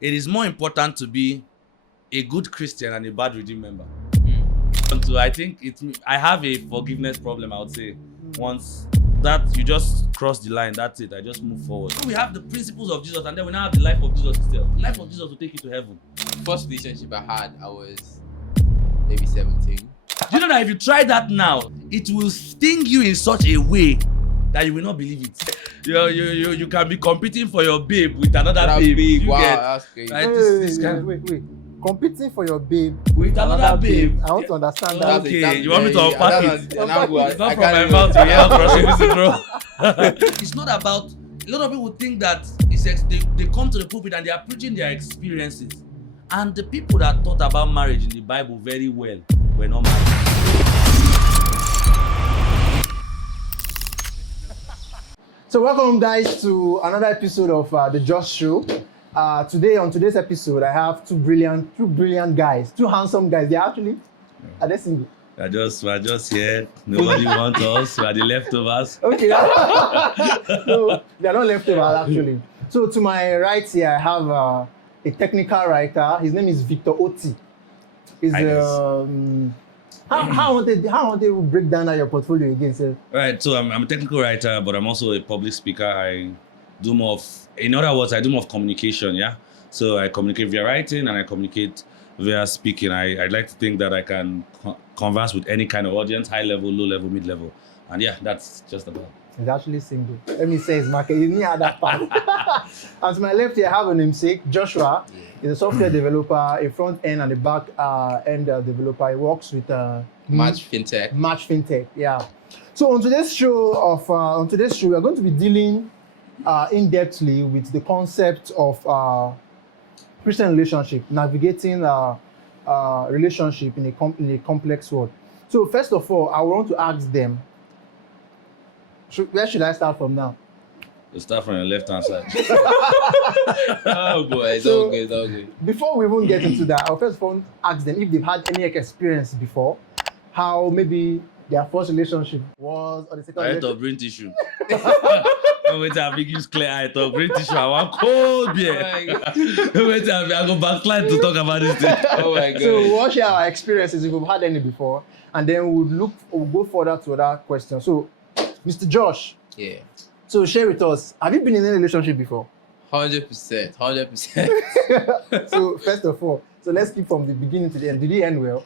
it is more important to be a good Christian and a bad Redeemed member. So I think I have a forgiveness problem, I would say. Once that you just cross the line, that's it. I just move forward. We have the principles of Jesus, and then we now have the life of Jesus itself. The life of Jesus will take you to heaven. First relationship I had, I was maybe 17. Do you know that if you try that now, it will sting you in such a way that you will not believe it. You can be competing for your babe with another babe. Wow, that's crazy. Right? Wait. Competing for your babe with another babe. I want to understand that. Okay, you want me to unpack it? It's It's not from my mouth to hear crossing this, bro. It's not about. A lot of people think that they come to the pulpit and they are preaching their experiences, and the people that thought about marriage in the Bible very well were not married. So welcome guys to another episode of The Just Show. On today's episode, I have two brilliant guys, two handsome guys. Are they single? We're just here. Nobody wants us. We are the leftovers. Okay. No, they are not leftovers actually. So to my right here, I have a technical writer. His name is Victor Oti. How want they break down your portfolio again, sir? Right. So I'm a technical writer, but I'm also a public speaker. I do more of communication. Yeah. So I communicate via writing and I communicate via speaking. I'd like to think that I can converse with any kind of audience, high level, low level, mid level, and yeah, that's just about. He's actually single. Let me say his market. He's near that part. And to my left here, I have a namesake, Joshua. He's a software developer, a front end and a back end developer. He works with Match Fintech. Yeah. So on today's show, we are going to be dealing in-depthly with the concept of Christian relationship, navigating relationship in a complex world. So first of all, I want to ask them. Where should I start from now? You start from your left-hand side. Oh boy, it's all good. Before we even get into that, I'll first want to ask them if they've had any experience before, how maybe their first relationship was, or the second I thought brain tissue. Wait till I make you clear. I thought brain tissue. I want cold beer. Wait till I go backslide to talk about this thing. Oh my god. So we'll share our experiences if we've had any before, and then we'll go further to other questions. So, Mr. Josh. Yeah. So share with us, have you been in any relationship before? 100%. So first of all, so let's keep from the beginning to the end. Did it end well?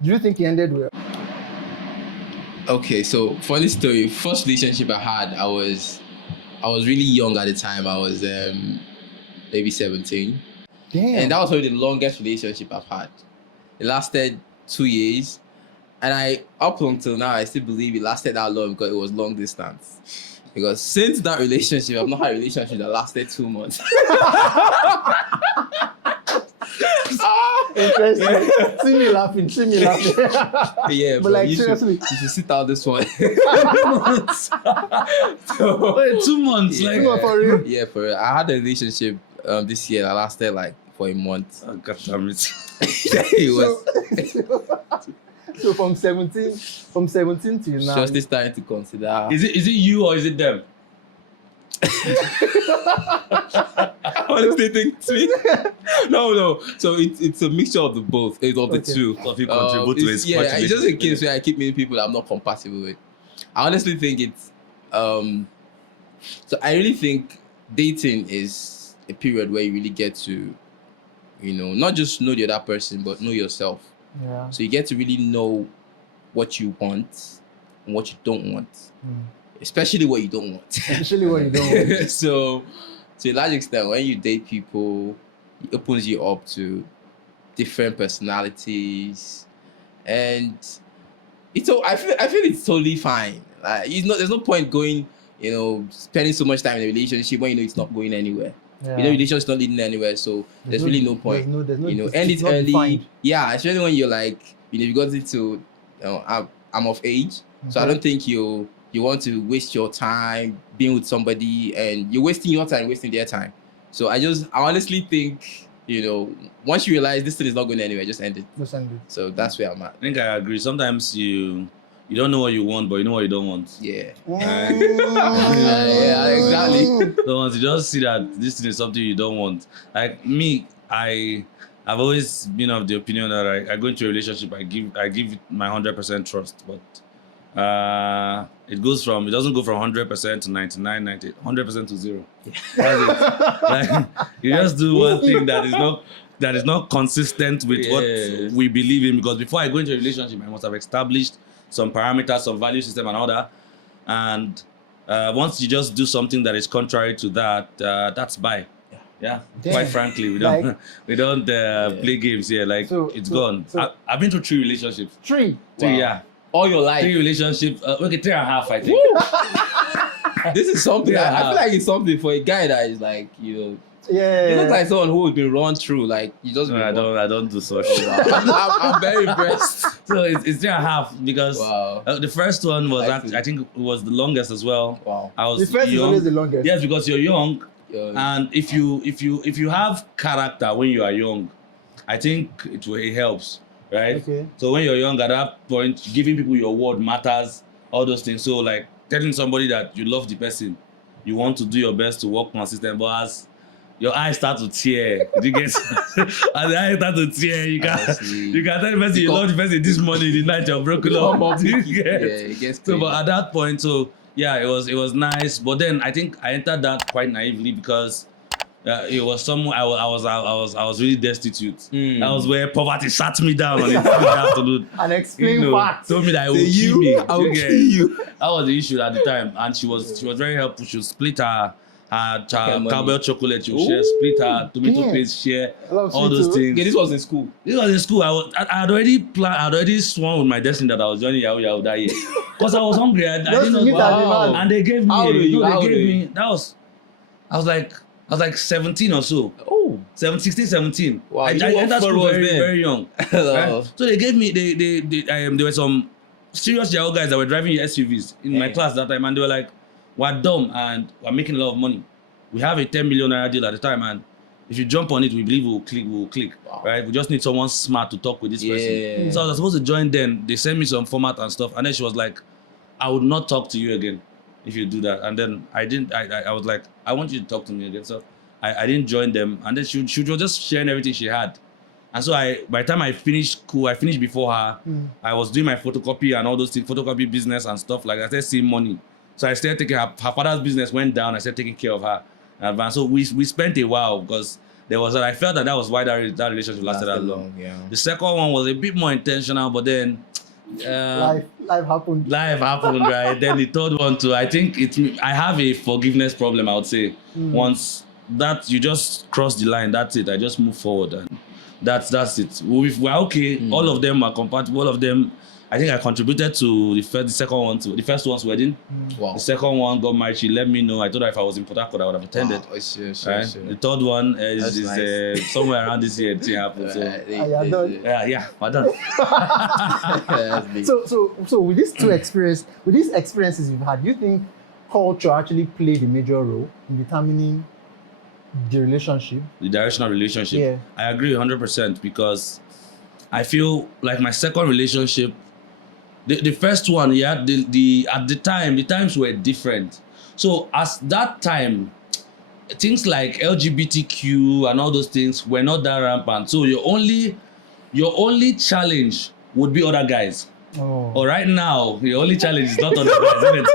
Do you think it ended well? Okay, so funny story. First relationship I had, I was really young at the time. I was maybe 17. Damn. And that was probably the longest relationship I've had. It lasted 2 years. And up until now, I still believe it lasted that long because it was long distance. Because since that relationship, I've not had a relationship that lasted 2 months. Interesting. See me laughing. Yeah, but like seriously, you should sit out this one. 2 months. Wait, 2 months? Yeah. Like, 2 months for real? Yeah, for real. I had a relationship this year that lasted like for a month. oh, God damn it. It was. So from 17 till now. Just starting to consider. Is it you or is it them? Honestly, think sweet. No. So it's a mixture of the both. It's of the two. So if you contribute to it. Yeah, it's just a case where I keep meeting people that I'm not compatible with. I honestly think it's so I really think dating is a period where you really get to, not just know the other person, but know yourself. Yeah. So you get to really know what you want and what you don't want. Especially what you don't want. So to a large extent, when you date people, it opens you up to different personalities, and I feel it's totally fine. Like there's no point going, spending so much time in a relationship when it's not going anywhere. Yeah. Relationship's not leading anywhere, so there's really no point. There's no end it early. Defined. Yeah, especially when you're like, you got it to, I'm of age, so I don't think you want to waste your time being with somebody, and you're wasting your time, wasting their time. So I honestly think, once you realize this thing is not going anywhere, just end it. Just end it. So that's where I'm at. I think I agree. Sometimes you you don't know what you want, but you know what you don't want. Yeah. Yeah, exactly. So once you just see that this thing is something you don't want. Like me, I've always been of the opinion that I go into a relationship, I give it my 100% trust, but it doesn't go from 100% to 99, 98, 100% to 0. That's it. Like, you just do one thing that is not consistent with what we believe in, because before I go into a relationship, I must have established some parameters, some value system and all that. And once you just do something that is contrary to that, that's bye. Yeah. Quite frankly, we don't play games here. Like, it's gone. I've been through 3 relationships. 3? Wow. Yeah. All your life. 3 relationships. Okay, 3.5, I think. This is something. I feel like it's something for a guy that is like, you look like someone who has been run through. Like, you just. No, I don't do such. I'm very impressed. So it's 3.5 because the first one was I think it was the longest as well. Wow. I was the first young. is always the longest. Yes, because you're young, and if you have character when you are young, I think it helps, right? Okay. So when you're young, at that point, giving people your word matters. All those things. So like telling somebody that you love the person, you want to do your best to work consistent, but as your eyes start to tear, you get as the eyes start to tear, you can tell the person you love the person this morning, the night you're broken up. It gets so, but at that point, it was nice. But then I think I entered that quite naively because it was somewhere I was really destitute. That was where poverty sat me down on the afternoon. And explain facts. Told me that it would kill me. I will kill you. That was the issue at the time, and she was very helpful. She would split her cowbell chocolate, she would share, split her tomato paste, share all those things. Okay, this was in school. I had already sworn with my destiny that I was joining Yahoo that year because I was hungry. I didn't know. And they gave me. I was like 17 or so. Oh. 16, 17. Wow. I entered school very young. Right? So they gave me, there were some serious Yahoo guys that were driving SUVs in my class that time, and they were like, we're dumb and we're making a lot of money. We have a 10 million naira deal at the time, and if you jump on it, we believe we'll click. Wow. Right? We just need someone smart to talk with this person. So I was supposed to join them. They sent me some format and stuff, and then she was like, I would not talk to you again if you do that. And then I didn't. I was like, I want you to talk to me again. So I didn't join them, and then she was just sharing everything she had. And so by the time I finished school, I finished before her. I was doing my photocopy and all those things, photocopy business and stuff like that. I started seeing money. So I started taking her father's business went down. I started taking care of her. And so we spent a while because I felt that was why that relationship lasted that long. Yeah. The second one was a bit more intentional, but then life happened. Life happened, right? Then the third one too. I think I have a forgiveness problem. I would say once that you just cross the line, that's it. I just move forward, and that's it. We're okay. All of them are compatible. All of them. I think I contributed to the second one too. The first one's wedding. Wow. The second one got married. She let me know. I told her if I was in Port Harcourt, I would have attended. Wow. Sure. The third one is nice. Somewhere around this year. It happened. We're done. So with these experiences you've had, do you think culture actually played a major role in determining the relationship? The direction of relationship. Yeah. I agree 100% because I feel like my second relationship. The first one, at the time, the times were different. So as that time, things like LGBTQ and all those things were not that rampant. So your only challenge would be other guys. Or right now, your only challenge is not other guys, isn't it?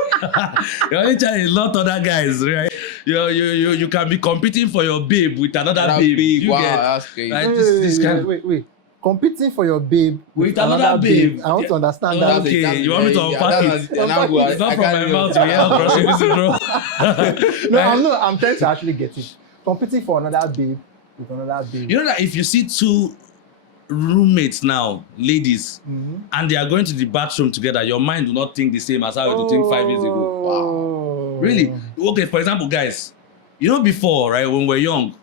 Your only challenge is not other guys, right? You can be competing for your babe with another babe. Wow, that's crazy. Right? Wait. Competing for your babe with another babe. I want to understand that. Okay, you want me to unpack it? It's not from my mouth to hear across the bro. No, I'm trying to actually get it. Competing for another babe with another babe. You know that if you see two roommates now, ladies, and they are going to the bathroom together, your mind will not think the same as how it would think 5 years ago. Wow. Really? Okay, for example, guys, before, right, when we're young,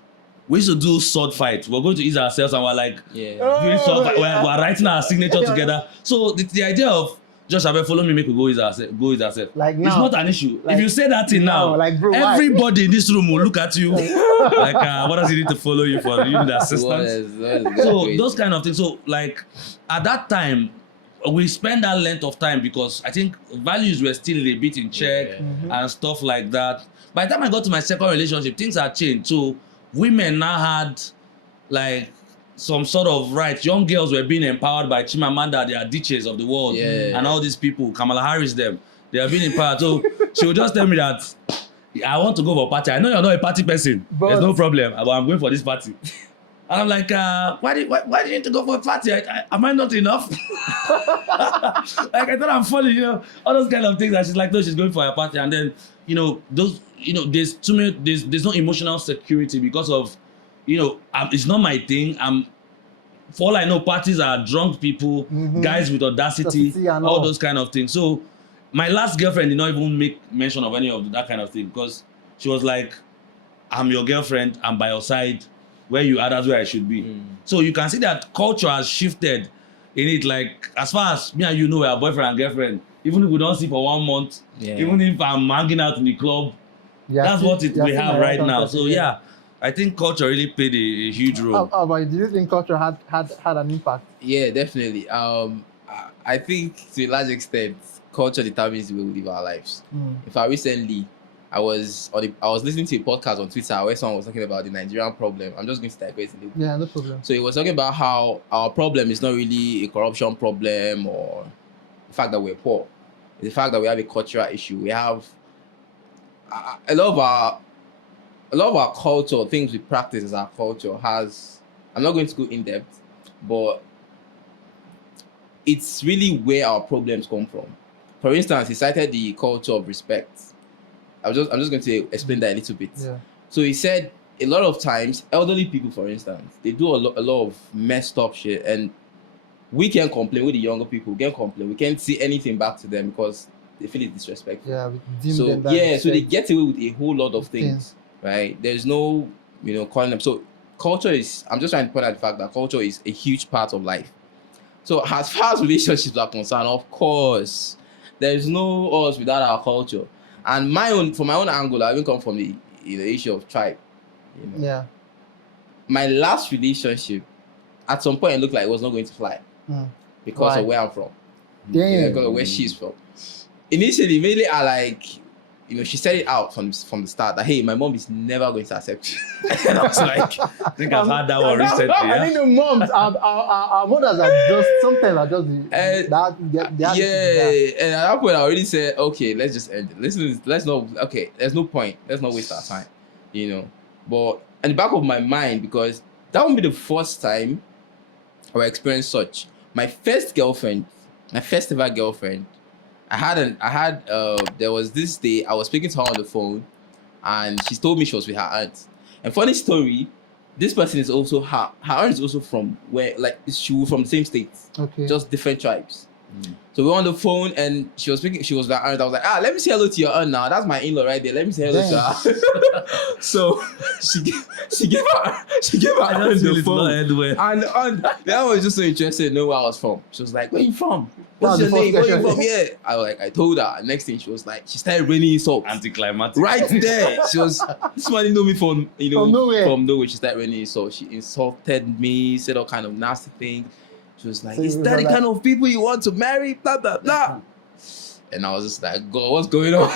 we used to do sword fight. We're going to ease ourselves and we're like doing sword fight. We're writing our signature together. So the idea of just follow me, make we go ease ourselves. Like now, it's not an issue. Like, if you say that thing now, like, bro, everybody in this room will look at you like, what does he need to follow you for? You need assistance. So those kind of things. So like at that time, we spend that length of time because I think values were still a bit in check and stuff like that. By the time I got to my second relationship, things had changed. So women now had like some sort of rights. Young girls were being empowered by Chimamanda, the Adichies of the world, and all these people, Kamala Harris, them. They are being empowered. So she would just tell me that I want to go for a party. I know you're not a party person. There's no problem, but I'm going for this party. And I'm like, why do you need to go for a party? Am I not enough? Like I thought I'm funny, you know, all those kind of things. And she's like, no, she's going for a party. And then, you know, there's too many, there's no emotional security because of, you know, it's not my thing. For all I know, parties are drunk people, guys with audacity, all those kind of things. So my last girlfriend did not even make mention of any of that kind of thing because she was like, I'm your girlfriend, I'm by your side. Where you are, that's where I should be. So you can see that culture has shifted in it. Like, as far as me and you know, we are boyfriend and girlfriend, even if we don't see for 1 month, even if I'm hanging out in the club, that's what we have right now. So yeah, I think culture really played a huge role. How about you? Do you think culture had an impact? Yeah, definitely. I think to a large extent, culture determines the way we live our lives. In fact, recently, I was listening to a podcast on Twitter where someone was talking about the Nigerian problem. I'm just going to digress a little bit. Yeah, no problem. So he was talking about how our problem is not really a corruption problem or the fact that we're poor. It's the fact that we have a cultural issue. We have a lot of our culture, things we practice as our culture has. I'm not going to go in depth, but it's really where our problems come from. For instance, he cited the culture of respect. I'm just going to explain that a little bit. Yeah. So he said a lot of times, elderly people, for instance, they do a lot of messed up shit, and we can't complain with the younger people. We can't complain. We can't say anything back to them because they feel it's disrespectful. Yeah. So they get away with a whole lot of things, right? There's no, calling them. So culture is. I'm just trying to point out the fact that culture is a huge part of life. So as far as relationships are concerned, of course, there's no us without our culture. And from my own angle, I even come from the issue of tribe. Yeah. My last relationship, at some point, it looked like it was not going to fly because of where I'm from. Damn. Because of where she's from. Immediately, I like, she said it out from the start that, hey, my mom is never going to accept you. And I was like, I think I've had that one recently. I think the moms, our mothers are just, sometimes are just and at that point I already said, okay, let's just end it. Let's not, okay, there's no point. Let's not waste our time, But in the back of my mind, because that won't be the first time I will experience such. My first ever girlfriend, there was this day I was speaking to her on the phone and she told me she was with her aunt. And funny story, this person is also her aunt is also from where, like, she was from the same state, just different tribes. So we were on the phone and she was speaking. She was like, aunt. I was like, let me say hello to your aunt now. That's my in-law right there. Let me say hello to her. So she gave her aunt the phone. And the aunt, that was just so interested to know where I was from. She was like, where you from? What's your name? Where you from? Yeah. I told her. Next thing she was like, she started raining insults. Anticlimactic. Right there. She was, this man didn't know me from nowhere. From nowhere. She started raining insults. She insulted me, said all kind of nasty things. She was like, is that the kind of people you want to marry? Blah, blah, blah. And I was just like, God, what's going on?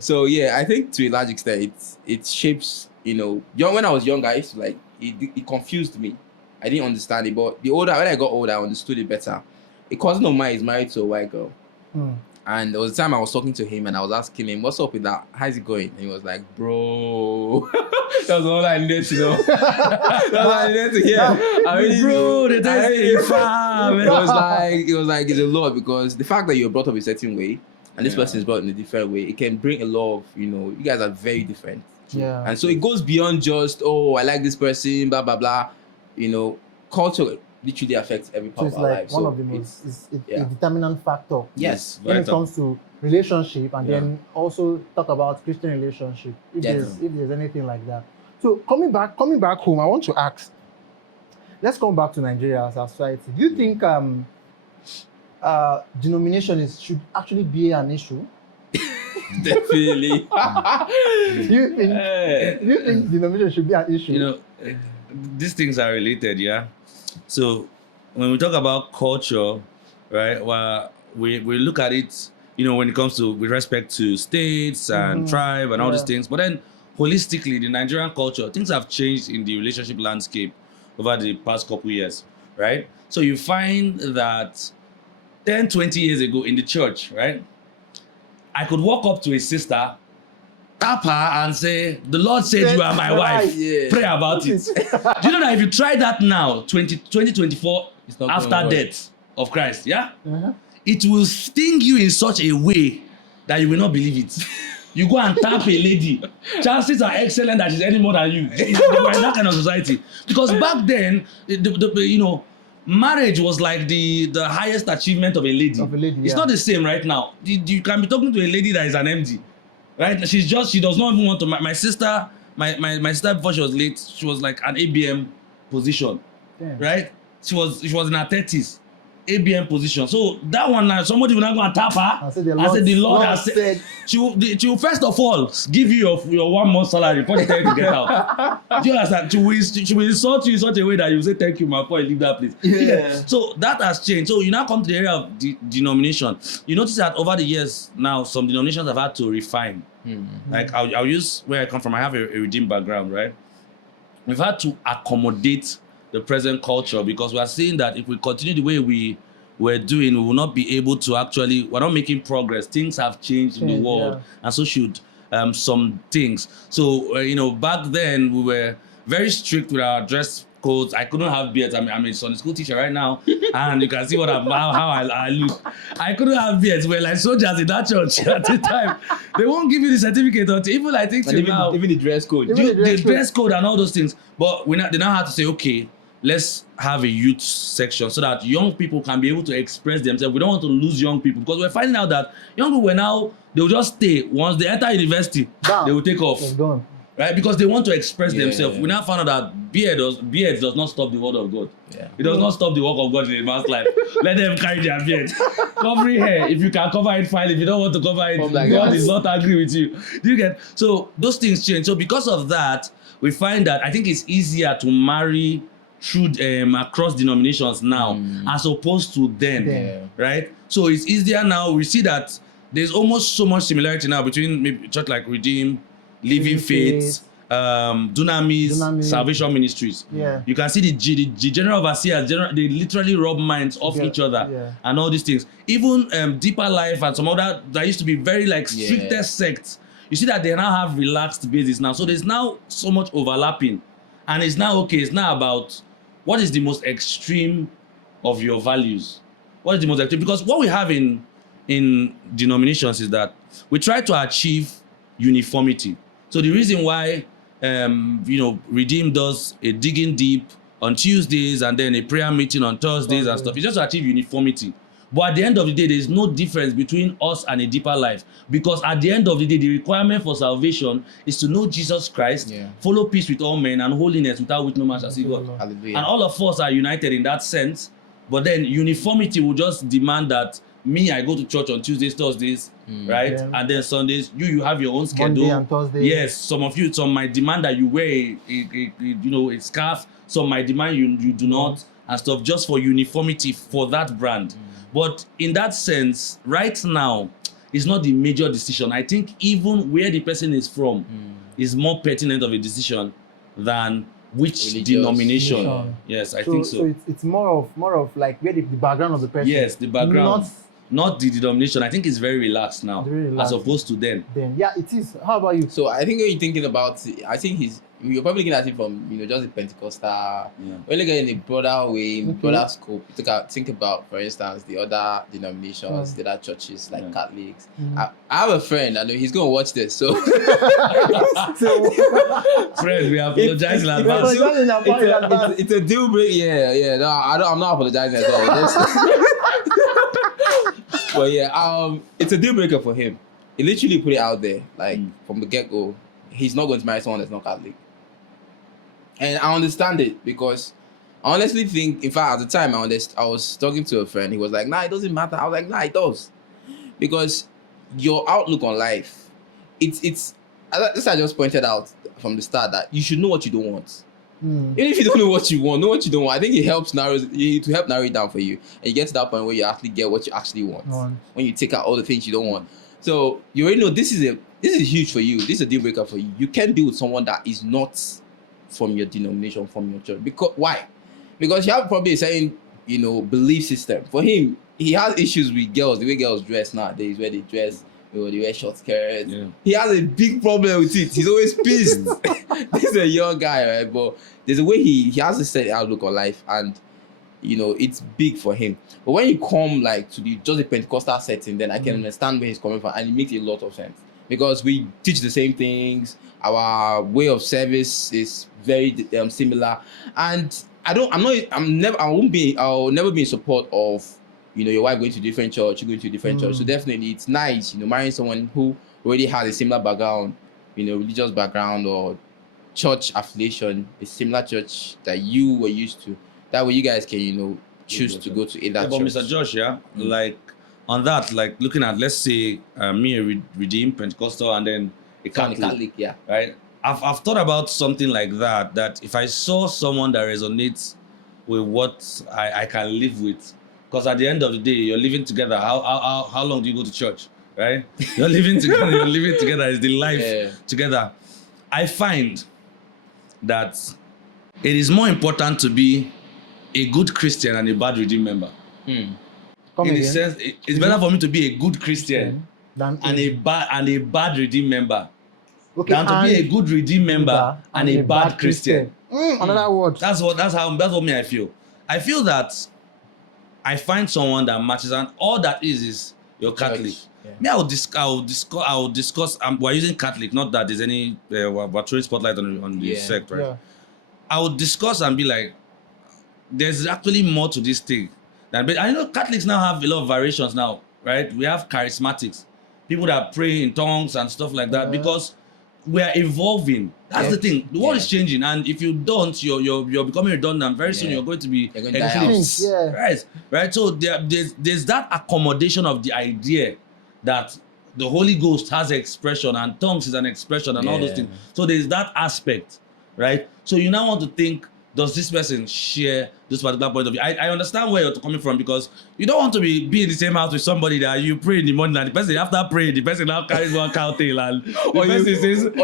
So yeah, I think to a large extent, it shapes, when I was young, I used to like, it confused me. I didn't understand it. But when I got older, I understood it better. A cousin of mine is married to a white girl. And there was a time I was talking to him and I was asking him, what's up with that? How's it going? And he was like, bro. That was all I needed to know. That's all I needed to hear. It was like it's a lot, because the fact that you're brought up a certain way and this person is brought in a different way, it can bring a lot of, you guys are very different. Yeah. And so it goes beyond just, I like this person, blah, blah, blah. Culture literally affects every part of our life. One of the most, a determinant factor. Yes. When it comes to relationship, and then also talk about Christian relationship, if there's anything like that. So coming back home, I want to ask, let's come back to Nigeria as a society. Do you think denomination should actually be an issue? Definitely. Do you think denomination should be an issue? These things are related, yeah. So when we talk about culture, right? Well, we look at it, when it comes to with respect to states and tribe and all these things. But then holistically, the Nigerian culture, things have changed in the relationship landscape over the past couple years, right? So you find that 10, 20 years ago in the church, right? I could walk up to a sister, tap her and say, the Lord said you are my wife. Yeah. Pray about it. Do you know that if you try that now, 2024, after death of Christ, yeah? It will sting you in such a way that you will not believe it. You go and tap a lady. Chances are excellent that she's any more than you. We're in that kind of society. Because back then, marriage was like the highest achievement of a lady. It's not the same right now. You can be talking to a lady that is an MD, right? She does not even want to. My sister, my sister before she was late, she was like an ABM position, right? She was in her 30s. ABM position. So that one now, somebody will not go and tap her. I said the Lord has said she will first of all give you your 1 month salary before they tell you to get out. Do you understand? She will insult you in such a way that you will say thank you, before you leave that place. Yeah. So that has changed. So you now come to the area of denomination. You notice that over the years now, some denominations have had to refine. Like I'll use where I come from. I have a redeemed background, right? We've had to accommodate the present culture because we are seeing that if we continue the way we were doing, we will not be able to we're not making progress. Things have changed in the world, and so should some things. So, back then we were very strict with our dress codes. I couldn't have beards. I'm a Sunday school teacher right now, and you can see how I look. I couldn't have beards. We're like soldiers in that church at the time. They won't give you the certificate until even I think even the dress code. The dress code and all those things. But they now have to say, okay, let's have a youth section so that young people can be able to express themselves. We don't want to lose young people because we're finding out that young people they'll just stay. Once they enter university, they will take off. Right? Because they want to express themselves. We now found out that beard does not stop the word of God. Yeah. It does not stop the work of God in a man's life. Let them carry their beard. Covering hair, if you can cover it, fine. If you don't want to cover it, God is not angry with you. Do you get? So those things change. So because of that, we find that I think it's easier to marry through across denominations now as opposed to then, right? So it's easier now. We see that there's almost so much similarity now between maybe church like Redeem, Living Faith, Dunamis, Salvation Ministries. Yeah. You can see the general overseers, they literally rub minds off each other and all these things. Even Deeper Life and some other that used to be very like strictest sects. You see that they now have relaxed basis now. So there's now so much overlapping. And it's now it's now about what is the most extreme of your values. What is the most extreme? Because what we have in denominations is that we try to achieve uniformity. So the reason why Redeem does a digging deep on Tuesdays and then a prayer meeting on Thursdays and stuff, is just to achieve uniformity. But at the end of the day, there's no difference between us and a deeper life. Because at the end of the day, the requirement for salvation is to know Jesus Christ, follow peace with all men, and holiness without which no man shall see God. Hallelujah. And all of us are united in that sense. But then uniformity will just demand that I go to church on Tuesdays, Thursdays, right? Yeah. And then Sundays, you have your own schedule. Monday and Thursday. Yes, some might demand that you wear a scarf. Some might demand you do not, and stuff, just for uniformity for that brand. But in that sense, right now, it's not the major decision. I think even where the person is from is more pertinent of a decision than which denomination. Yes, I think so. So it's more of like where the background of the person. Yes, the background. Not the denomination. I think it's very relaxed now, as opposed to then. Yeah, it is. How about you? So I think when you're thinking about it, I think you're probably looking at it from just the Pentecostal. When you get in a broader way, in broader scope, think about, for instance, the other denominations, the other churches like Catholics. I have a friend. I know he's going to watch this. So, friend, we apologize in advance. It's a deal breaker. Yeah. No, I'm not apologizing at all. But it's a deal breaker for him. He literally put it out there, like from the get-go. He's not going to marry someone that's not Catholic. And I understand it because I honestly think, in fact, at the time I was talking to a friend. He was like, "Nah, it doesn't matter." I was like, "Nah, it does," because your outlook on life, it's. As I just pointed out from the start that you should know what you don't want. Even if you don't know what you want, know what you don't want. I think it helps narrow it down for you, and you get to that point where you actually get what you actually want. When you take out all the things you don't want. So you already know this is huge for you. This is a deal breaker for you. You can't deal with someone that is not from your denomination, from your church. Why? Because you have probably a certain, belief system. For him, he has issues with girls, the way girls dress nowadays, where they dress, they wear short skirts. Yeah. He has a big problem with it. He's always pissed. This is a young guy, right? But there's a way he has a certain outlook on life, and it's big for him. But when you come to just a Pentecostal setting, then I can understand where he's coming from, and it makes a lot of sense because we teach the same things. Our way of service is very similar, and I'll never be in support of your wife going to a different church, you going to a different church. So definitely it's nice, marrying someone who already has a similar background, religious background or church affiliation, a similar church that you were used to. That way you guys can, choose to go to either church. But Mr. Josh, on that, looking at, let's say, me, a Redeemed Pentecostal, and then a Catholic, yeah. Right? I've thought about something like that if I saw someone that resonates with what I can live with, because at the end of the day, you're living together. How long do you go to church, right? You're living together. It's the life together. I find that it is more important to be a good Christian and a bad Redeemed member. In a sense, it's better for me to be a good Christian and a bad Redeemed member than to be a good Redeemed member and a bad Christian. Another word. That's what me I feel. I feel that I find someone that matches, and all that is you're Catholic. Yeah. Me, I will discuss. We're using Catholic, not that there's any we're throwing spotlight on the sect, right? Yeah. I would discuss and be like, there's actually more to this thing. But I know Catholics now have a lot of variations now, right? We have charismatics, people that pray in tongues and stuff like that, because we are evolving. That's the thing. The world is changing, and if you don't, you're becoming redundant. Very soon, you're going to be eclipsed. Right. So there's that accommodation of the idea that the Holy Ghost has expression and tongues is an expression and all those things. So there's that aspect, right? So you now want to think, does this person share this particular point of view? I understand where you're coming from, because you don't want to be in the same house with somebody that you pray in the morning and the person after praying, the person now carries one cow tail and or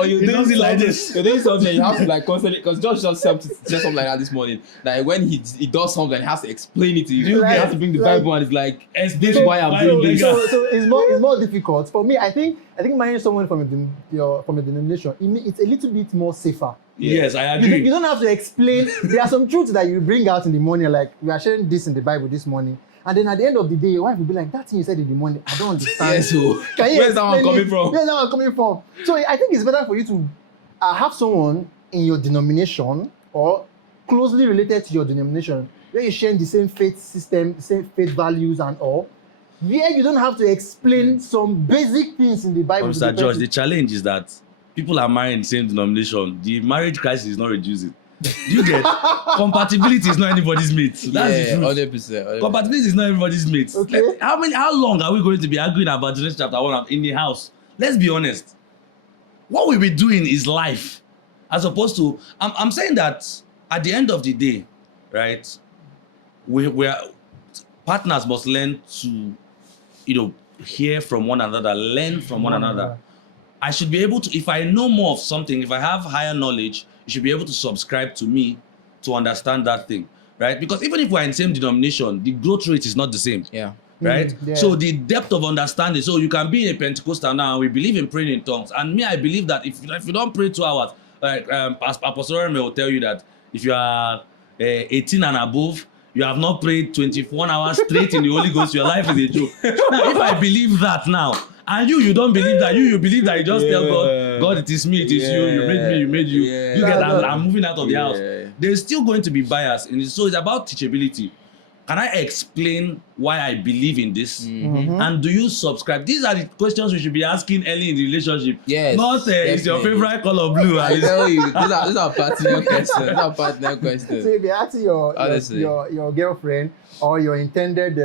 you does it like this. You're doing something, you have to constantly, because Josh just said something like that this morning. Like when he does something, he has to explain it to you. You have to bring the Bible and it's like, this is why I'm doing this. So it's more difficult. For me, I think marrying someone from a denomination, it's a little bit more safer. Yes, I agree. You don't have to explain. There are some truths that you bring out in the morning, like we are sharing this in the Bible this morning, and then at the end of the day, your wife will be like, "That thing you said in the morning, I don't understand." So where's that one coming from? Where's that one coming from? So I think it's better for you to have someone in your denomination or closely related to your denomination, where you share the same faith system, same faith values and all, where you don't have to explain some basic things in the Bible. Mr. George, the challenge is that people are marrying in the same denomination. The marriage crisis is not reducing. Do you get? Compatibility is not anybody's mate. That's the truth. 100%. Compatibility is not everybody's mate. Okay. How long are we going to be arguing about Genesis chapter 1 in the house? Let's be honest. What we'll be doing is life, as opposed to. I'm saying that at the end of the day, right? We're partners must learn to, hear from one another, learn from one another. I should be able to, if I know more of something, if I have higher knowledge, you should be able to subscribe to me to understand that thing, right? Because even if we're in the same denomination, the growth rate is not the same. Yeah. Right? So the depth of understanding, so you can be in a Pentecostal now, and we believe in praying in tongues. And me, I believe that if you don't pray 2 hours, like Apostle Remy will tell you that if you are 18 and above, you have not prayed 24 hours straight in the Holy Ghost, your life is a joke. Now, if I believe that now, and you don't believe that, you believe that you just tell God, it is me, it is you made me, you made you. You get, I'm moving out of the house. There's still going to be bias in it. So it's about teachability. Can I explain why I believe in this? Mm-hmm. And do you subscribe? These are the questions we should be asking early in the relationship. Yes. Not is your favorite color blue? I tell you, these are pertinent questions. So if you're asking your girlfriend or your intended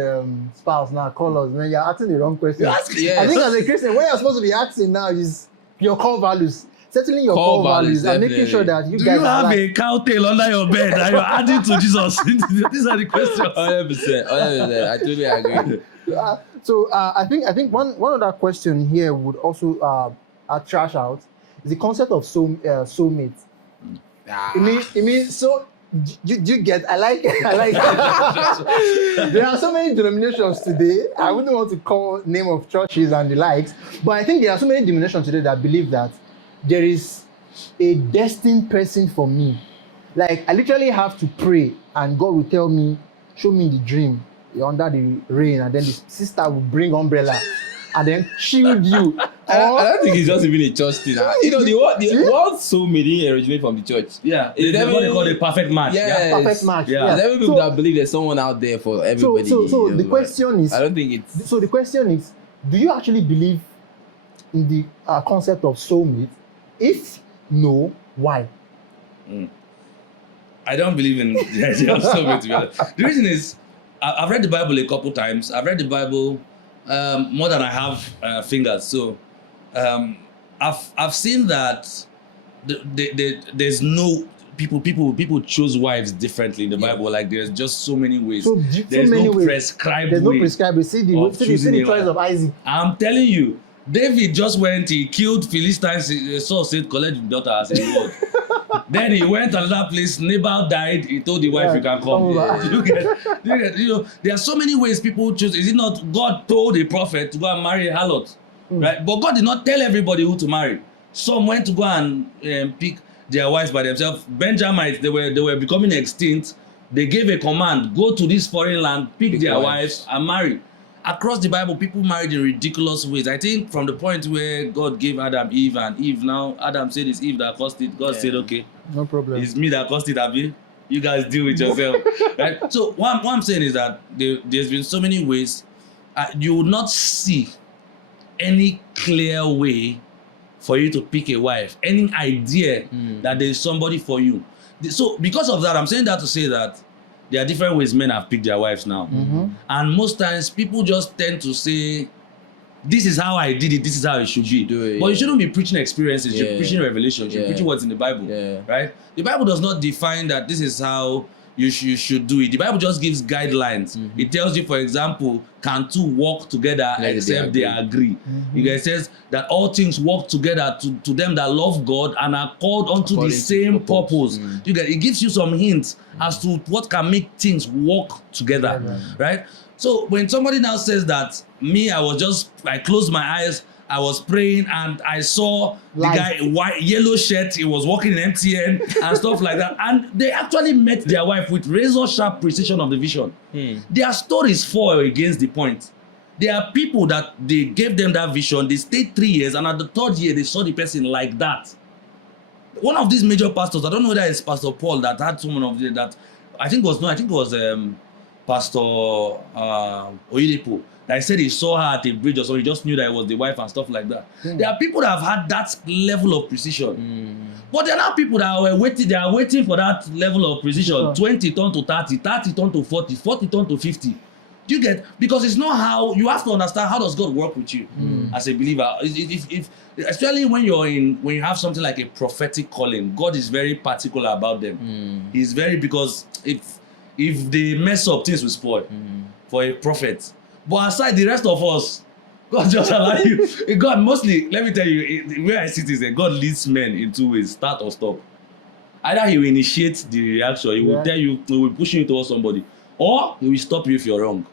spouse now, colors, man, you're asking the wrong question. I think as a Christian, what you're supposed to be asking now is your core values. settling your core values and making sure that you Do guys you are have like, a cow tail under your bed and you're adding to Jesus? These are the questions. 100%. I totally agree. So I think one other question here would also trash out is the concept of soulmate. It means so. You get? I like. There are so many denominations today. I wouldn't want to call name of churches and the likes, but I think there are so many denominations today that believe that there is a destined person for me. Like I literally have to pray, and God will tell me, show me the dream. You're under the rain, and then the sister will bring umbrella and then shield you. I don't think it's just even a church thing. You know, the word soulmate didn't originate from the church. Yeah, it's what they call a perfect match. Yes. Perfect match. Yeah. There's every people that believe there's someone out there for everybody. So the question is, I don't think it's. So the question is, do you actually believe in the concept of soulmate? If no, why? I don't believe in the idea of soulmate, to be honest. The reason is, I've read the Bible a couple times. I've read the Bible more than I have fingers. So I've seen that there's no people choose wives differently in the Bible. Like there's just so many ways. There's no prescribed way. There's no prescribed way. See the choice of Isaac. I'm telling you, David just went, he killed Philistines. Saul said, collect your daughter as a reward. Then he went another place, Nabal died, he told the wife, you can come. You know, there are so many ways people choose. Is it not God told a prophet to go and marry a harlot? Right? But God did not tell everybody who to marry. Some went to go and pick their wives by themselves. Benjamites, they were becoming extinct. They gave a command, go to this foreign land, pick their wives and marry. Across the Bible, people married in ridiculous ways. I think from the point where God gave Adam Eve, and Eve now, Adam said it's Eve that caused it. God said, okay, no problem. It's me that caused it, Abi. You guys deal with yourself. Right? So what I'm saying is that there's been so many ways. You would not see any clear way for you to pick a wife, any idea that there's somebody for you. So because of that, I'm saying that to say that there are different ways men have picked their wives now. And most times people just tend to say, this is how I did it, this is how it should be. But you shouldn't be preaching experiences, you're preaching revelation, you're preaching what's in the Bible. Right? The Bible does not define that this is how you should do it. The Bible just gives guidelines. It tells you, for example, can two walk together except they agree. It says that all things work together to them that love God and are called unto the same purpose. It gives you some hints as to what can make things work together, right? So when somebody now says that, I closed my eyes, I was praying and I saw the guy, white, yellow shirt, he was working in MTN and stuff like that. And they actually met their wife with razor sharp precision of the vision. Their stories fall against the point. There are people that they gave them that vision, they stayed 3 years, and at the 3rd year, they saw the person like that. One of these major pastors, I don't know whether it's Pastor Paul that had someone of that, I think it was Pastor Oyedepo. I said he saw her at a bridge or something, he just knew that it was the wife and stuff like that. There are people that have had that level of precision. But there are now people that are waiting for that level of precision. 20 turn to 30, 30 turn to 40, 40 turn to 50. Do you get? Because it's not how, you have to understand how does God work with you as a believer. If especially when you have something like a prophetic calling, God is very particular about them. He's very, because if they mess up, things will spoil for a prophet. But aside the rest of us, God just allow you. God mostly, let me tell you, where I sit is that God leads men in 2 ways, start or stop. Either he will initiate the reaction, he will tell you, he will push you towards somebody, or he will stop you if you're wrong.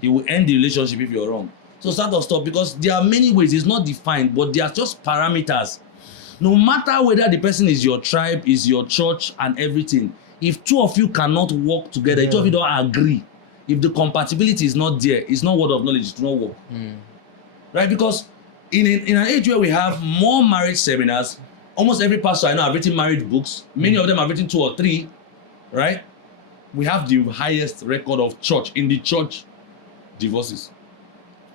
He will end the relationship if you're wrong. So start or stop, because there are many ways, it's not defined, but they are just parameters. No matter whether the person is your tribe, is your church and everything, if 2 of you cannot work together, if 2 of you don't agree, if the compatibility is not there, it's not word of knowledge, it's not work. Right? Because in an age where we have more marriage seminars, almost every pastor I know have written marriage books. Many of them have written 2 or 3, right? We have the highest record of church, in the church, divorces.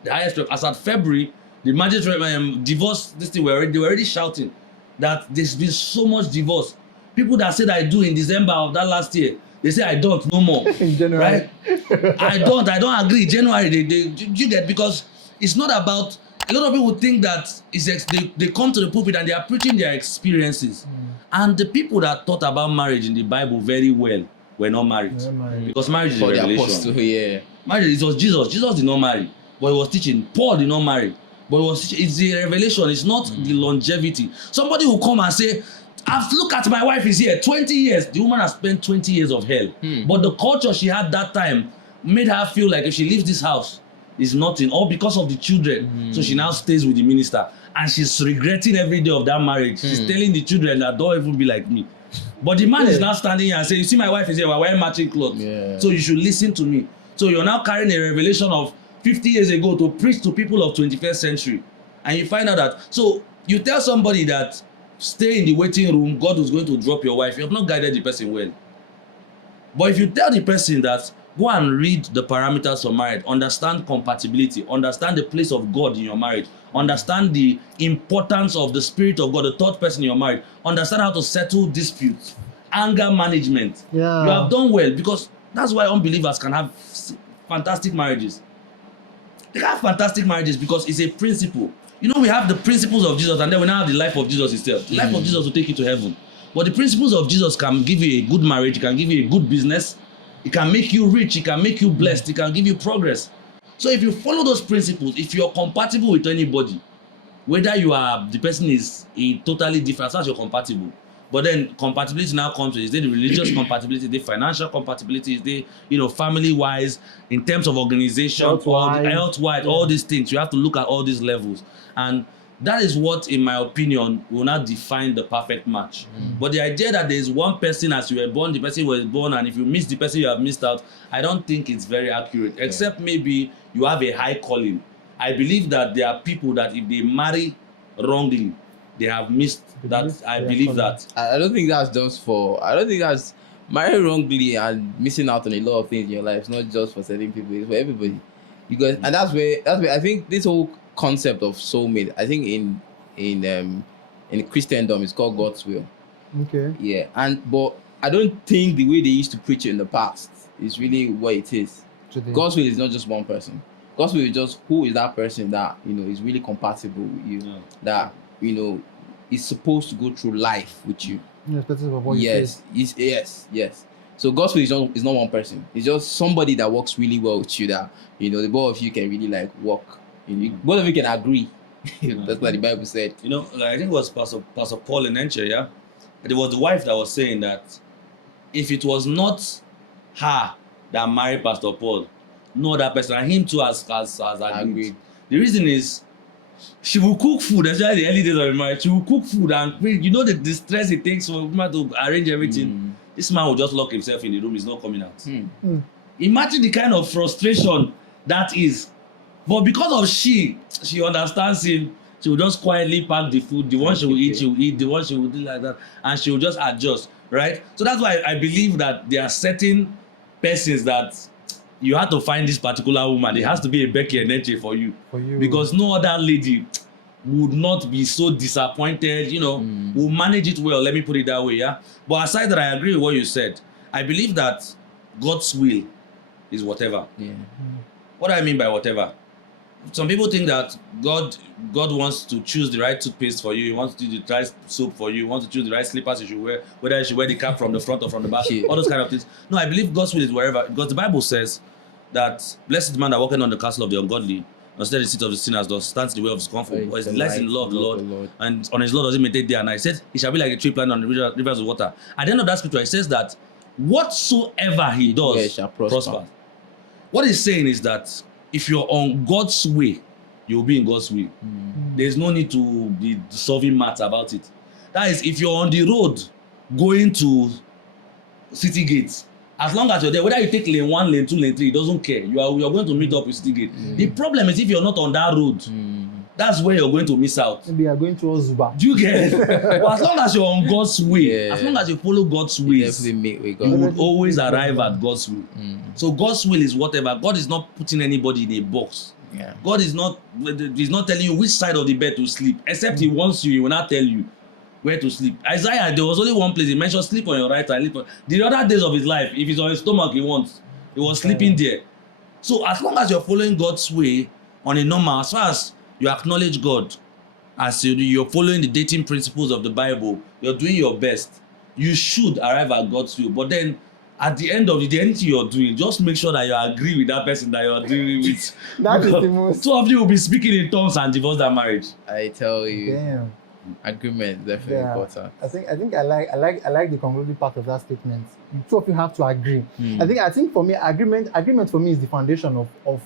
The highest record. As at February, the marriage divorce, they were already shouting that there's been so much divorce. People that said I do in December of that last year, they say I don't, no more. In January. Right? I don't agree. January, you get, because it's not about a lot of people think that they come to the pulpit and they are preaching their experiences. And the people that thought about marriage in the Bible very well were not married. Because marriage is a revelation. Apostle, yeah. Marriage, it was Jesus. Jesus did not marry, but he was teaching. Paul did not marry, but he was teaching. It's the revelation. It's not the longevity. Somebody will come and say, look at my wife is here, 20 years. The woman has spent 20 years of hell. But the culture she had that time made her feel like if she leaves this house, it's nothing, all because of the children. So she now stays with the minister. And she's regretting every day of that marriage. She's telling the children that don't even be like me. But the man is now standing here and saying, you see my wife is here, we're wearing matching clothes. So you should listen to me. So you're now carrying a revelation of 50 years ago to preach to people of 21st century. And you find out that, so you tell somebody that stay in the waiting room, God is going to drop your wife. You have not guided the person well. But if you tell the person that go and read the parameters of marriage, understand compatibility, understand the place of God in your marriage, understand the importance of the Spirit of God, the third person in your marriage, understand how to settle disputes, anger management. You have done well, because that's why unbelievers can have fantastic marriages. They can have fantastic marriages because it's a principle. You know, we have the principles of Jesus, and then we now have the life of Jesus itself. The life of Jesus will take you to heaven. But the principles of Jesus can give you a good marriage, it can give you a good business, it can make you rich, it can make you blessed, it can give you progress. So if you follow those principles, if you're compatible with anybody, whether the person is a totally different, as long as you're compatible. But then compatibility now comes with, is there the religious compatibility, the financial compatibility, is there, family-wise, in terms of organization, health-wise, all these things. You have to look at all these levels. And that is what, in my opinion, will not define the perfect match. But the idea that there is one person as you were born, the person was born, and if you miss the person, you have missed out, I don't think it's very accurate, except maybe you have a high calling. I believe that there are people that if they marry wrongly, they have missed that. I believe that. I don't think that's marrying wrongly and missing out on a lot of things in your life. It's not just for certain people, it's for everybody. Because, and that's where I think this whole concept of soulmate, I think in Christendom, it's called God's will. Okay. Yeah, but I don't think the way they used to preach it in the past is really what it is. Today. God's will is not just one person. God's will is just who is that person that is really compatible with you, that is supposed to go through life with you. Yes. So God's will is not one person. It's just somebody that works really well with you. That the both of you can really work. Both of you can agree. That's what the Bible said. I think it was Pastor Paul in Enche, yeah? It was the wife that was saying that if it was not her that married Pastor Paul, no other person, and him too has agreed. The reason is she will cook food, especially the early days of the marriage. She will cook food and the stress it takes for a woman to arrange everything. This man will just lock himself in the room, he's not coming out. Imagine the kind of frustration that is. But because of she understands him, she will just quietly pack the food. The one she will eat, she will eat. The one she will do like that. And she will just adjust, right? So that's why I believe that there are certain persons that you have to find this particular woman. It has to be a Becky and Neche for you. Because no other lady would not be so disappointed, will manage it well. Let me put it that way, yeah? But aside that, I agree with what you said. I believe that God's will is whatever. Yeah. What do I mean by whatever? Some people think that God wants to choose the right toothpaste for you. He wants to choose the right soap for you. He wants to choose the right slippers you should wear, whether you should wear the cap from the front or from the back, all those kind of things. No, I believe God's will is wherever. Because the Bible says that blessed is the man that walketh on the castle of the ungodly, nor steady the seat of the sinners, does stands in the way of his comfort, but is delights in the law of the Lord, and on his law does he meditate day and night. He said, he shall be like a tree planted on the rivers of water. At the end of that scripture, it says that whatsoever he does shall prosper. What he's saying is that if you're on God's way, you'll be in God's way. There's no need to be solving maths about it. That is, if you're on the road going to City Gates, as long as you're there, whether you take lane 1, lane 2, lane 3, it doesn't care. You're going to meet up with City Gate. The problem is if you're not on that road, that's where you're going to miss out. Maybe you're going towards Zuba. Do you get it? But as long as you're on God's way, as long as you follow God's ways, you would always arrive at God's will. So God's will is whatever. God is not putting anybody in a box. God is not telling you which side of the bed to sleep. Except he wants you, he will not tell you where to sleep. Isaiah, there was only one place he mentioned, sleep on your right side. The other days of his life, if he's on his stomach, he was sleeping there. So as long as you're following God's way on a normal, as far as you acknowledge God as you're following the dating principles of the Bible, you're doing your best, you should arrive at God's will. But then at the end of the day, anything you're doing, just make sure that you agree with that person that you're doing with. That is the most. Two of you will be speaking in tongues and divorce that marriage. I tell you, Damn. agreement is definitely important. I think I like the concluding part of that statement. The two of you have to agree. I think for me, agreement for me is the foundation of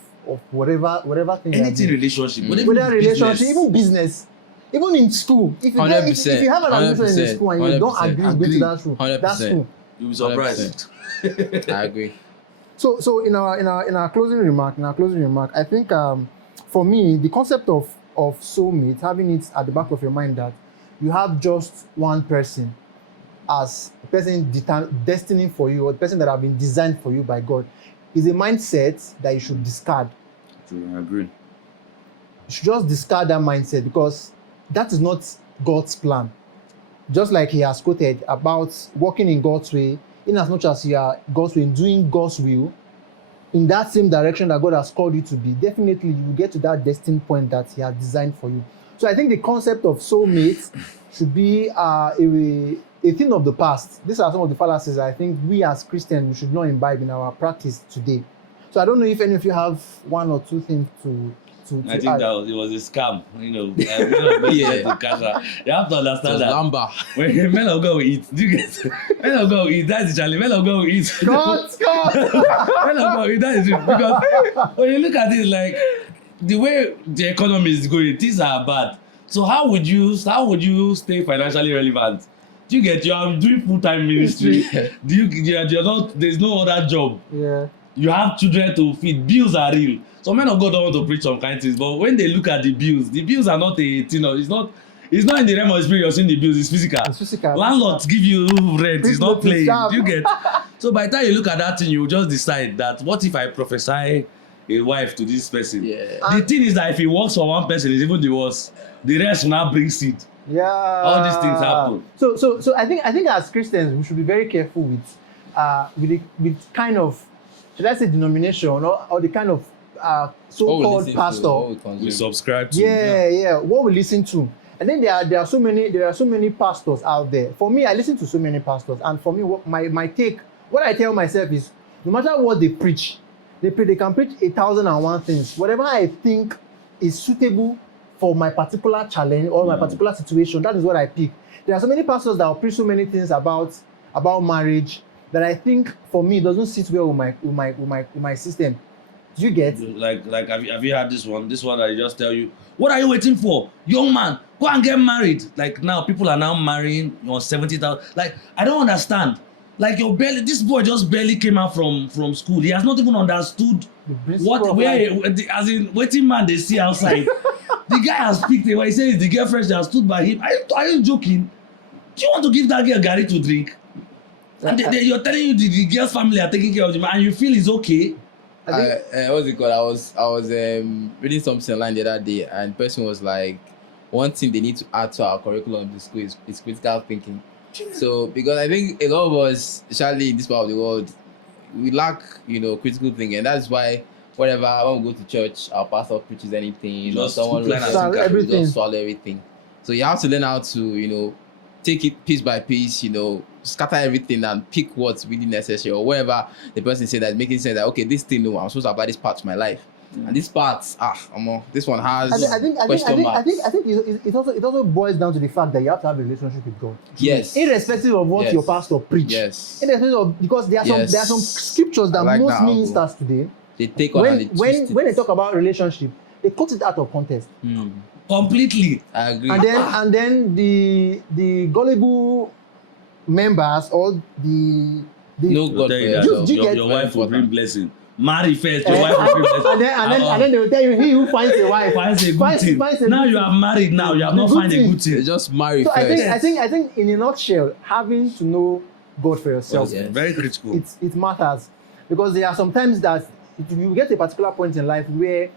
whatever thing. Anything relationship, whether relationship, even business, even in school. If you have an agreement in school and you don't agree going to that school, that's school. You'll be surprised. I agree. So in our closing remark, I think for me the concept of soulmate, having it at the back of your mind that you have just one person as a person destined for you, or the person that have been designed for you by God, is a mindset that you should discard. I agree. You should just discard that mindset because that is not God's plan. Just like he has quoted about walking in God's way, in as much as you are God's way, doing God's will, in that same direction that God has called you to be, definitely you will get to that destined point that he has designed for you. So I think the concept of soulmate should be a thing of the past. These are some of the fallacies I think we as Christians we should not imbibe in our practice today. So I don't know if any of you have one or two things to I think it was a scam, yeah. You have to understand that when men of God will eat, do you get men of God will eat, that's the challenge. Men of God will eat. God. Men of God will eat, that is it. Because when you look at it, like the way the economy is going, things are bad. So how would you stay financially relevant? Do you get you are doing full-time ministry? You're not, there's no other job. Yeah. You have children to feed, bills are real. So men of God don't want to preach some kind of things, but when they look at the bills are not it's not in the realm of the spirit you're seeing the bills, it's physical. It's physical. Landlords give you rent, it's not playing. Do you get? So by the time you look at that thing, you just decide that what if I prophesy a wife to this person? Yeah. The thing is that if it works for one person, it's even the worst. The rest will now bring seed. Yeah. All these things happen. So I think as Christians we should be very careful with kind of, should I say, denomination or the kind of so-called pastor we subscribe to. Yeah, what we listen to. And then there are so many pastors out there. For me, I listen to so many pastors, and for me, what I tell myself is, no matter what they preach, they can preach 1,001 things. Whatever I think is suitable for my particular challenge or my particular situation, that is what I pick. There are so many pastors that will preach so many things about marriage that I think for me doesn't sit well with my system. Do you get? Like have you had this one that I just tell you, what are you waiting for? Young man, go and get married. Like now people are now marrying on 70,000. Like I don't understand. Like this boy just barely came out from school. He has not even understood as in waiting man they see outside. The guy has picked away. He says the girlfriend that stood by him. Are you joking? Do you want to give that girl Gary to drink? And you're telling you the girl's family are taking care of him and you feel it's okay? What's it called? I was reading something online the other day, and the person was like, one thing they need to add to our curriculum in the school is critical thinking. So because I think a lot of us, especially in this part of the world, we lack, critical thinking, and that's why when we go to church, our pastor preaches anything, someone will just swallow everything. So you have to learn how to, take it piece by piece, scatter everything and pick what's really necessary, or whatever the person said that's making sense that, okay, this thing, no, I'm supposed to apply this part to my life. And this part, this one has question marks. I think it also boils down to the fact that you have to have a relationship with God. Yes. Irrespective of what your pastor preach. Yes. Because there are some scriptures that most ministers today, they take on when they talk about relationship, they cut it out of context. Completely. I agree. And then the gullible members or the no God for yourself. Your wife will bring blessing. Marry first, your wife will bring blessing. and then they will tell you, he who finds a wife finds a good thing. Now you are married. Now you have not found a good thing. Just marry so first. I think in a nutshell, having to know God for yourself, very critical. It matters, because there are sometimes that you get a particular point in life where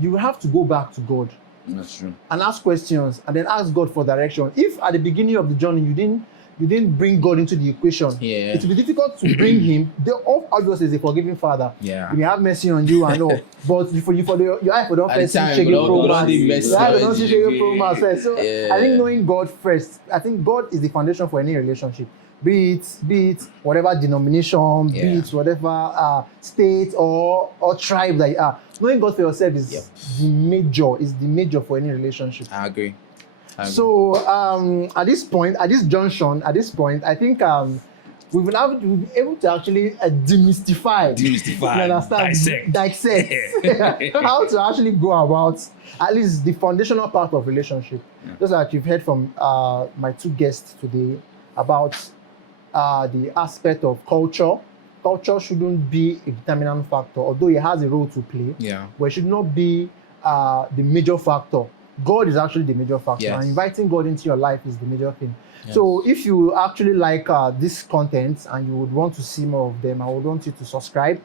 you have to go back to God. That's true. And ask questions, and then ask God for direction. If at the beginning of the journey you you didn't bring God into the equation. Yeah. It will be difficult to bring him. The obvious is a forgiving father. Yeah. He may have mercy on you and all, but for your eye for don't At the first see time, shaggy we pro don't need mass. mercy. Your eye for don't see shaggy pro mass first. So Yeah. I think knowing God first. I think God is the foundation for any relationship. Be it whatever denomination, be Yeah. it whatever state or tribe that you are. Knowing God for yourself is the major for any relationship. I agree. So at this junction, I think we've been able to actually demystify, you understand, dissect how to actually go about at least the foundational part of relationship. Yeah. Just like you've heard from my two guests today about the aspect of culture. Culture shouldn't be a determinant factor, although it has a role to play. Yeah. But it should not be the major factor. God is actually the major factor, Yes. and inviting God into your life is the major thing. Yes. So if you actually like this content and you would want to see more of them, I would want you to subscribe.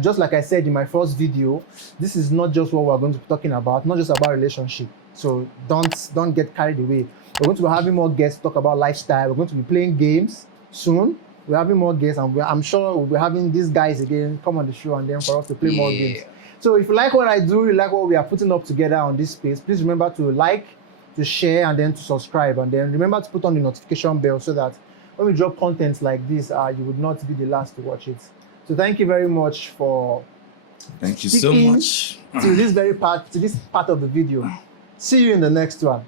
Just like I said in my first video, this is not just what we're going to be talking about, not just about relationship. So don't get carried away. We're going to be having more guests to talk about lifestyle. We're going to be playing games soon. We're having more guests, and I'm sure we'll be having these guys again come on the show and then for us to play more games. So if you like what I do, you like what we are putting up together on this space, please remember to like, to share, and then to subscribe. And then remember to put on the notification bell so that when we drop content like this, you would not be the last to watch it. So thank you very much for Thank you so much. to this part of the video. See you in the next one.